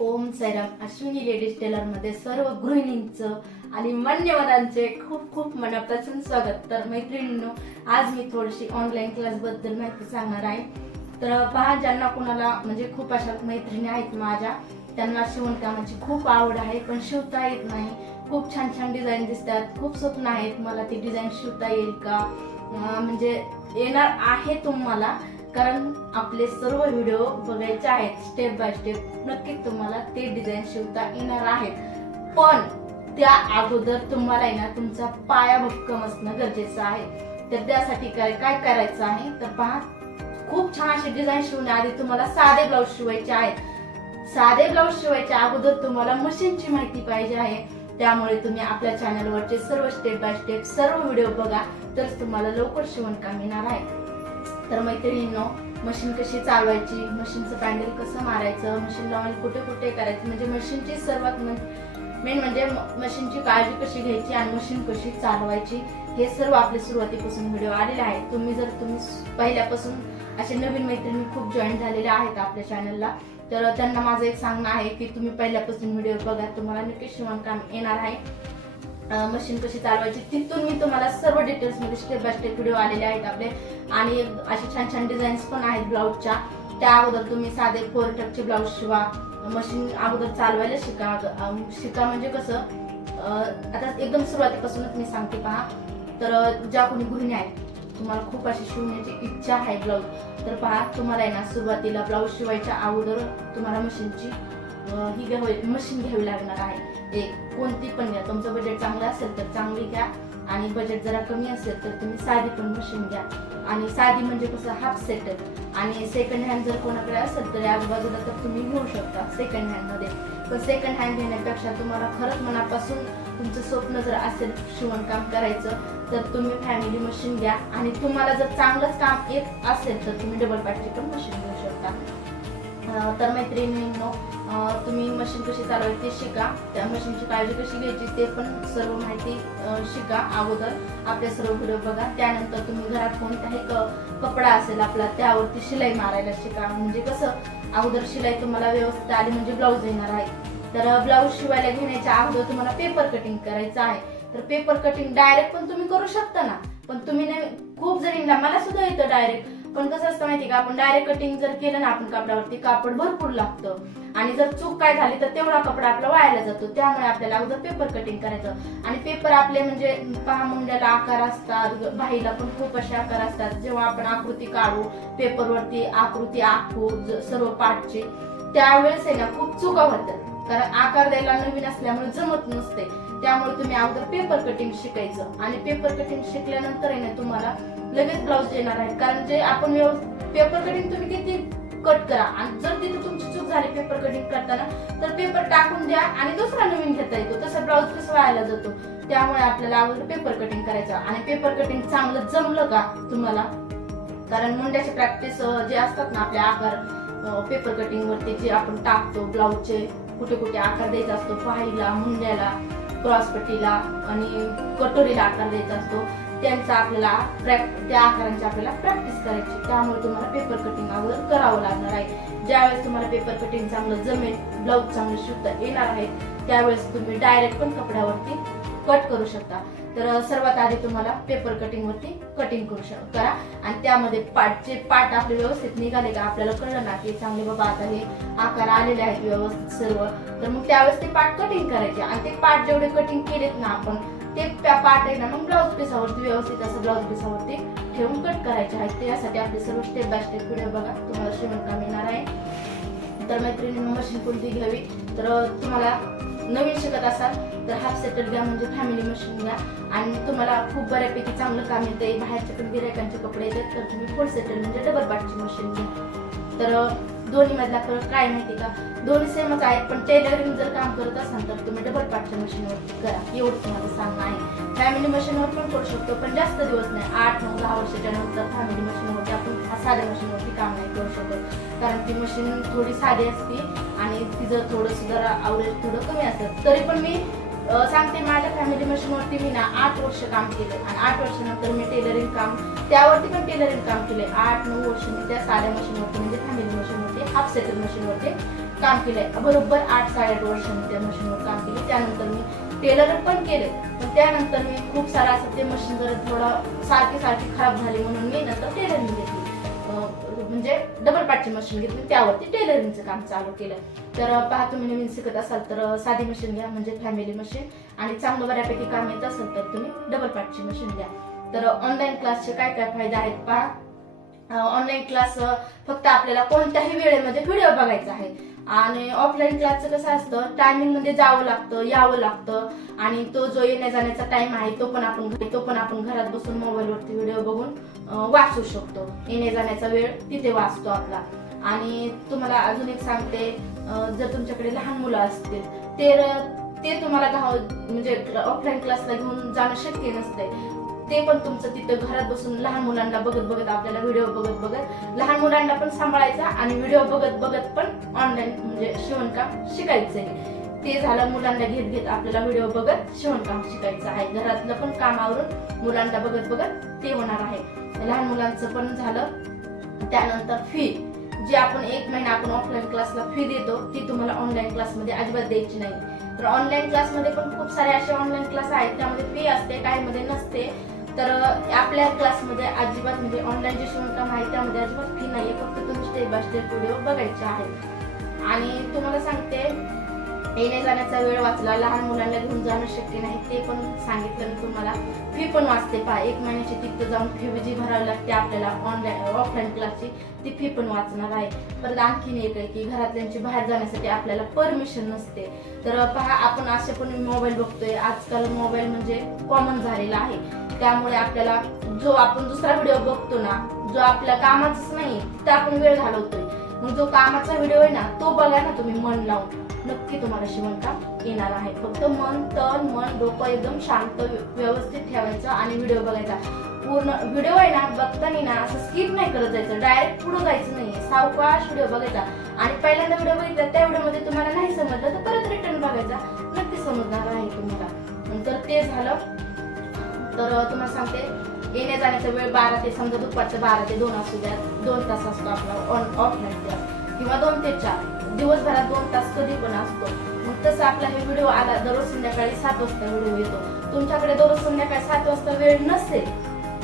ओम Sairam. Ashwini ladies टेलरमध्ये सर्व गृहिणींचं आणि मान्यवरांचे खूप खूप मनापासून स्वागत. तर मैत्रिणींनो आज मी थोडीशी ऑनलाईन क्लासबद्दल माहिती सांगणार आहे. तर पहा ज्यांना कोणाला म्हणजे खूप अशा मैत्रिणी आहेत माझ्या त्यांना शिवणकामाची खूप आवड आहे पण शिवता येत नाही. खूप छान छान डिझाईन दिसतात खूप स्वप्न आहेत. मला ती डिझाईन शिवता येईल का? म्हणजे येणार आहे तुम्हाला कारण आपले सर्व व्हिडिओ बघायचे आहेत स्टेप बाय स्टेप नक्कीच तुम्हाला ते डिझाईन शिवता येणार आहेत. पण त्या अगोदर तुम्हाला आहे ना तुमचा पाया भक्कम असणं गरजेचं आहे. तर त्यासाठी काय काय करायचं आहे? तर पहा खूप छान असे डिझाईन शिवण्याआधी तुम्हाला साधे ब्लाऊज शिवायचे आहेत. साधे ब्लाऊज शिवायच्या अगोदर तुम्हाला मशीनची माहिती पाहिजे आहे. त्यामुळे तुम्ही आपल्या चॅनलवरचे सर्व स्टेप बाय स्टेप सर्व व्हिडिओ बघा तरच तुम्हाला लवकर शिवणकाम येणार आहे. तर मैत्रिणींनो मशीन कशी चालवायची? मशीनचं पॅन्डल कसं मारायचं? मशीन लावून कुठे कुठे करायचं? म्हणजे मशीनची सर्वात मेन म्हणजे म- मशीनची काळजी कशी घ्यायची आणि मशीन कशी चालवायची? हे सर्व आपले सुरुवातीपासून व्हिडिओ आलेले आहेत. तुम्ही जर तुम्ही पहिल्यापासून असे नवीन मैत्रिणी खूप जॉईन झालेल्या आहेत आपल्या चॅनलला तर त्यांना माझं एक सांगणं आहे की तुम्ही पहिल्यापासून व्हिडिओ बघा. तुम्हाला नक्कीच शिवणकाम येणार आहे. मशीन कशी चालवायची तिथून मी तुम्हाला सर्व डिटेल्समध्ये स्टेप बाय स्टेप व्हिडिओ आलेले आहेत आपले. आणि असे छान छान डिझाईन्स पण आहेत ब्लाऊजच्या त्या अगोदर तुम्ही साधे फोर टकचे ब्लाऊज शिवा. मशीन अगोदर चालवायला शिका. शिका म्हणजे कसं आता एकदम सुरुवातीपासूनच मी सांगते पहा. तर ज्या कोणी गृहिणी आहेत तुम्हाला खूप अशी शिवण्याची इच्छा आहे ब्लाऊज तर पहा तुम्हाला आहे ना सुरुवातीला ब्लाऊज शिवायच्या अगोदर तुम्हाला मशीनची ही घ्यावी मशीन घ्यावी लागणार आहे. एक कोणती पण घ्या. तुमचं बजेट चांगलं असेल तर चांगली घ्या. आणि बजेट जरा कमी असेल तर तुम्ही साधी पण मशीन घ्या. आणि साधी म्हणजे कसं हाफ सेट आणि सेकंड हँड जर कोणाकडे असेल तर आजूबाजूला तर तुम्ही घेऊ शकता सेकंड हँडमध्ये पण सेकंड हँड घेण्यापेक्षा तुम्हाला खरंच मनापासून तुमचं स्वप्न जर असेल शिवणकाम करायचं तर तुम्ही फॅमिली मशीन घ्या. आणि तुम्हाला जर चांगलंच काम येत असेल तर तुम्ही डबल बॅटरी पण मशीन घेऊ शकता. तर मैत्रिणींनो तुम्ही मशीन कशी चालवायची ते शिका. त्या मशीनची काळजी कशी घ्यायची ते पण सर्व माहिती शिका. अगोदर आपले सर्व व्हिडिओ बघा. त्यानंतर तुम्ही घरात कोणताही क- कपडा असेल आपला त्यावरती शिलाई मारायला शिका. म्हणजे कसं अगोदर शिलाई तुम्हाला व्यवस्थित आली म्हणजे ब्लाऊज येणार आहे. तर ब्लाऊज शिवायला घेण्याच्या अगोदर तुम्हाला पेपर कटिंग करायचं आहे. तर पेपर कटिंग डायरेक्ट पण तुम्ही करू शकता ना. पण तुम्ही नाही खूप जणींना मला सुद्धा येतं डायरेक्ट पण कसं असतं माहिती का? आपण डायरेक्ट कटिंग जर केलं ना आपण कापडावरती कापड भरपूर लागतं. आणि जर चूक काय झाली तर तेवढा कपडा आपला वायाला जातो. त्यामुळे आपल्याला अगोदर पेपर कटिंग करायचं. आणि पेपर आपले म्हणजे पहा मुंड्याला आकार असतात बाईला पण खूप असे आकार असतात. जेव्हा आपण आकृती काढू पेपरवरती आकृती आखू सर्व पाठची त्यावेळेस आहे ना खूप चुका होतात. कारण आकार द्यायला नवीन असल्यामुळे जमत नसते. त्यामुळे तुम्ही अगोदर पेपर कटिंग शिकायचं. आणि पेपर कटिंग शिकल्यानंतर आहे ना तुम्हाला लगेच ब्लाऊज येणार आहे. कारण जे आपण पेपर कटिंग तुम्ही किती कट करा. आणि जर तिथे तुमची चूक झाली पेपर कटिंग करताना तर पेपर टाकून द्या आणि दुसरा नवीन घेता येतो. तसा ब्लाऊज कसं व्हायला जातो? त्यामुळे आपल्याला अगोदर पेपर कटिंग करायचं. आणि पेपर कटिंग चांगलं जमलं का तुम्हाला? कारण मुंड्याचे प्रॅक्टिस जे असतात ना आपले आकार पेपर कटिंग वरती जे आपण टाकतो ब्लाऊजचे कुठे कुठे आकार द्यायचा असतो पाहिला मुंड्याला क्रॉसपट्टीला आणि कटोरीला आकार द्यायचा असतो. त्यांचा आपल्याला प्रॅक- त्या आकारांची आपल्याला प्रॅक्टिस करायची. त्यामुळे तुम्हाला पेपर कटिंग अगोदर करावं लागणार आहे. ज्यावेळेस तुम्हाला पेपर कटिंग चांगलं जमेल ब्लाऊज चांगलं शिवता येणार आहे त्यावेळेस तुम्ही डायरेक्ट पण कपड्यावरती कट करू शकता. तर सर्वात आधी तुम्हाला पेपर कटिंग वरती कटिंग करू शक करा. आणि त्यामध्ये पाटचे पाट आपले व्यवस्थित निघाले का आपल्याला कळलं ना की चांगले बाबा आता हे आकार आलेले आहेत व्यवस्थित सर्व. तर मग त्यावेळेस ते पाट कटिंग करायचे. आणि ते पाट जेवढे कटिंग केलेत ना आपण ते त्या पाट आहे ना मग ब्लाऊज पिसावरती व्यवस्थित असं ब्लाऊज पिसावरती ठेवून कट करायचे आहेत. त्यासाठी आपले सर्व स्टेप बाय स्टेप व्हिडिओ बघा. तुम्हाला श्रीमंत मिळणार आहे. तर मैत्रिणी मशीन कोणती घ्यावी? तर तुम्हाला नवीन शिकत असाल तर हाफ सेटर घ्या म्हणजे फॅमिली मशीन घ्या. आणि तुम्हाला खूप बऱ्यापैकी चांगलं काम येते पण गिरायकांचे कपडे येतात तर तुम्ही फुल सेटल म्हणजे डबल पाटची मशीन घ्या. तर दोन्हीमधला फरक काय माहिती का? दोन्ही सेमच आहेत पण टेलरिंग जर काम करत असाल तर तुम्ही डबल पाटच्या मशीनवर करा. एवढं तुम्हाला सांगणं आहे. फॅमिली मशीनवर पण करू शकतो पण जास्त दिवस नाही. आठ नऊ दहा वर्षाच्या नंतर फॅमिली मशीनवरती आपण साध्या मशीनवरती काम नाही करू शकत. कारण ती मशीन थोडी साधी असते आणि तिचं थोडंसं जरा आवडेल थोडं कमी असतं. तरी पण मी सांगते माझ्या फॅमिली मशीनवरती मी ना आठ वर्ष काम केलं. आणि आठ वर्षानंतर मी टेलरिंग काम त्यावरती पण टेलरिंग काम केले आठ नऊ वर्ष मी त्या साध्या मशीनवरती म्हणजे फॅमिली मशीनवरती हाफ सेटल मशीनवरती काम केलंय. बरोबर आठ साडेआठ वर्ष मी त्या मशीनवर काम केले. त्यानंतर मी टेलर पण केले. पण त्यानंतर मी खूप सारा असं ते मशीन जर थोडं सारखी सारखी खराब झाली म्हणून मी नंतर टेलरिंग घेतली. म्हणजे डबल पाटची मशीन घेतली. त्यावरती टेलरिंगचं काम चालू केलं तर पहा तुम्ही नवीन शिकत असाल तर साधी मशीन घ्या म्हणजे फॅमिली मशीन आणि चांगलं बऱ्यापैकी काम येत असेल तर तुम्ही डबल पाटची मशीन घ्या. तर ऑनलाईन क्लासचे काय काय फायदे आहेत पहा. ऑनलाईन क्लास फक्त आपल्याला कोणत्याही वेळेमध्ये व्हिडिओ बघायचा आहे. आणि ऑफलाईन क्लासचं कसं असतं टायमिंगमध्ये जावं लागतं यावं लागतं. आणि तो जो येण्या जाण्याचा टाइम आहे तो पण आपण तो पण आपण घरात बसून मोबाईलवरती व्हिडिओ बघून वाचू शकतो. येण्या जाण्याचा वेळ तिथे वाचतो आपला. आणि तुम्हाला अजून एक सांगते जर तुमच्याकडे लहान मुलं असतील तर ते तुम्हाला गाव म्हणजे ऑफलाईन क्लासला घेऊन जाणं शक्य नसते ते पण तुमचं तिथं घरात बसून लहान मुलांना बघत बघत आपल्याला व्हिडिओ बघत बघत लहान मुलांना पण सांभाळायचा आणि व्हिडिओ बघत बघत पण ऑनलाईन म्हणजे शिवणकाम शिकायचंय. ते झालं मुलांना घेत घेत आपल्याला व्हिडिओ बघत शिवणकाम शिकायचं आहे. घरातलं पण काम आवरून मुलांना बघत बघत ते होणार आहे. लहान मुलांचं पण झालं. त्यानंतर फी जी आपण एक महिना आपण ऑफलाईन क्लासला फी देतो ती तुम्हाला ऑनलाईन क्लासमध्ये अजिबात द्यायची नाही. तर ऑनलाईन क्लासमध्ये पण खूप सारे असे ऑनलाईन क्लास आहेत त्यामध्ये फी असते काही मध्ये नसते. तर आपल्या क्लासमध्ये अजिबात म्हणजे ऑनलाईन जे शिवणकाम आहे त्यामध्ये अजिबात फी नाहीये. फक्त तुम्ही स्टेप बाय स्टेप व्हिडिओ बघायचे आहेत. आणि तुम्हाला सांगते येण्या जाण्याचा वेळ वाचला लहान मुलांना घेऊन जाणं शक्य नाही ते पण सांगितलं मी तुम्हाला. फी पण वाचते पहा एक महिन्याची तिथं जाऊन फी जी भरावी लागते आपल्याला ऑनलाईन ऑफलाईन क्लासची ती फी पण वाचणार आहे. परत आणखीन एक आहे की घरातल्यांची बाहेर जाण्यासाठी आपल्याला परमिशन नसते. तर पहा आपण असे पण मोबाईल बघतोय. आजकाल मोबाईल म्हणजे कॉमन झालेला आहे. त्यामुळे आपल्याला जो आपण दुसरा व्हिडिओ बघतो ना जो आपल्या कामाचाच नाही तर आपण वेळ घालवतोय. मग जो कामाचा व्हिडिओ आहे ना तो बघा ना तुम्ही मन लावून. नक्की तुम्हाला शिवणकाम येणार आहे. फक्त मन तन मन डोकं एकदम शांत व्यवस्थित ठेवायचं आणि व्हिडिओ बघायचा. पूर्ण व्हिडिओ आहे ना बघताना ना असं स्किप नाही करत जायचं. डायरेक्ट पुढे जायचं नाही. सावकाश व्हिडिओ बघायचा. आणि पहिल्यांदा व्हिडिओ बघितला त्या व्हिडिओमध्ये तुम्हाला नाही समजलं तर परत रिटर्न बघायचा. नक्की समजणार आहे तुम्हाला. तर ते झालं. तर तुम्हाला सांगते येण्या जाण्याचा वेळ बारा ते समजा दुपारचं बारा ते दोन असू द्या दोन तास असतो आपला ऑन ऑफलाईन द्या किंवा दोन ते चार. दिवसभरात दोन तास कधी पण असतो. मग तसं आपला हे व्हिडिओ आला दररोज संध्याकाळी सात वाजता व्हिडिओ येतो. तुमच्याकडे दररोज संध्याकाळी सात वाजता वेळ नसेल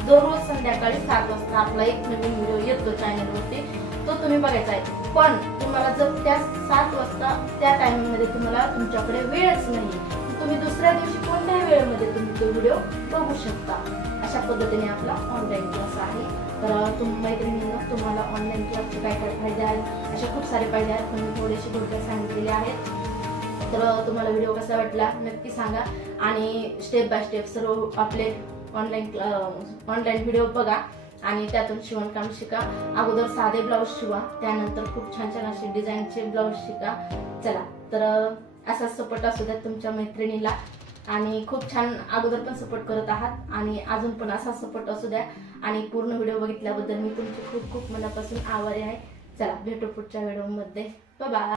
दररोज संध्याकाळी सात वाजता आपला एक नवीन व्हिडिओ येतो चॅनलवरती तो तुम्ही बघायचा आहे. पण तुम्हाला जर त्या सात वाजता त्या टायमिंगमध्ये तुम्हाला तुमच्याकडे वेळच नाही तुम्ही दुसऱ्या दिवशी कोणत्याही वेळेमध्ये तुम्ही तो व्हिडिओ बघू शकता. अशा पद्धतीने आपला ऑनलाईन क्लास आहे. तर तुम्ही मैत्रिणींना तुम्हाला ऑनलाईन क्लासचे काय काय फायदे आहेत. असे खूप सारे फायदे आहेत पण मी थोडेसे थोडक्यात सांगितलेले आहेत. तर तुम्हाला व्हिडिओ कसा वाटला नक्की सांगा. आणि स्टेप बाय स्टेप सर्व आपले ऑनलाईन ऑनलाईन व्हिडिओ बघा. आणि त्यातून शिवणकाम शिका. अगोदर साधे ब्लाऊज शिवा. त्यानंतर खूप छान छान असे डिझाईनचे ब्लाऊज शिका. चला. तर असा सपोर्ट असू द्या तुमच्या मैत्रिणीला. आणि खूप छान अगोदर पण सपोर्ट करत आहात. आणि अजून पण असा सपोर्ट असू द्या. आणि पूर्ण व्हिडिओ बघितल्याबद्दल मी तुमची खूप खूप मनापासून आभारी आहे. चला भेटू पुढच्या व्हिडिओमध्ये बाबा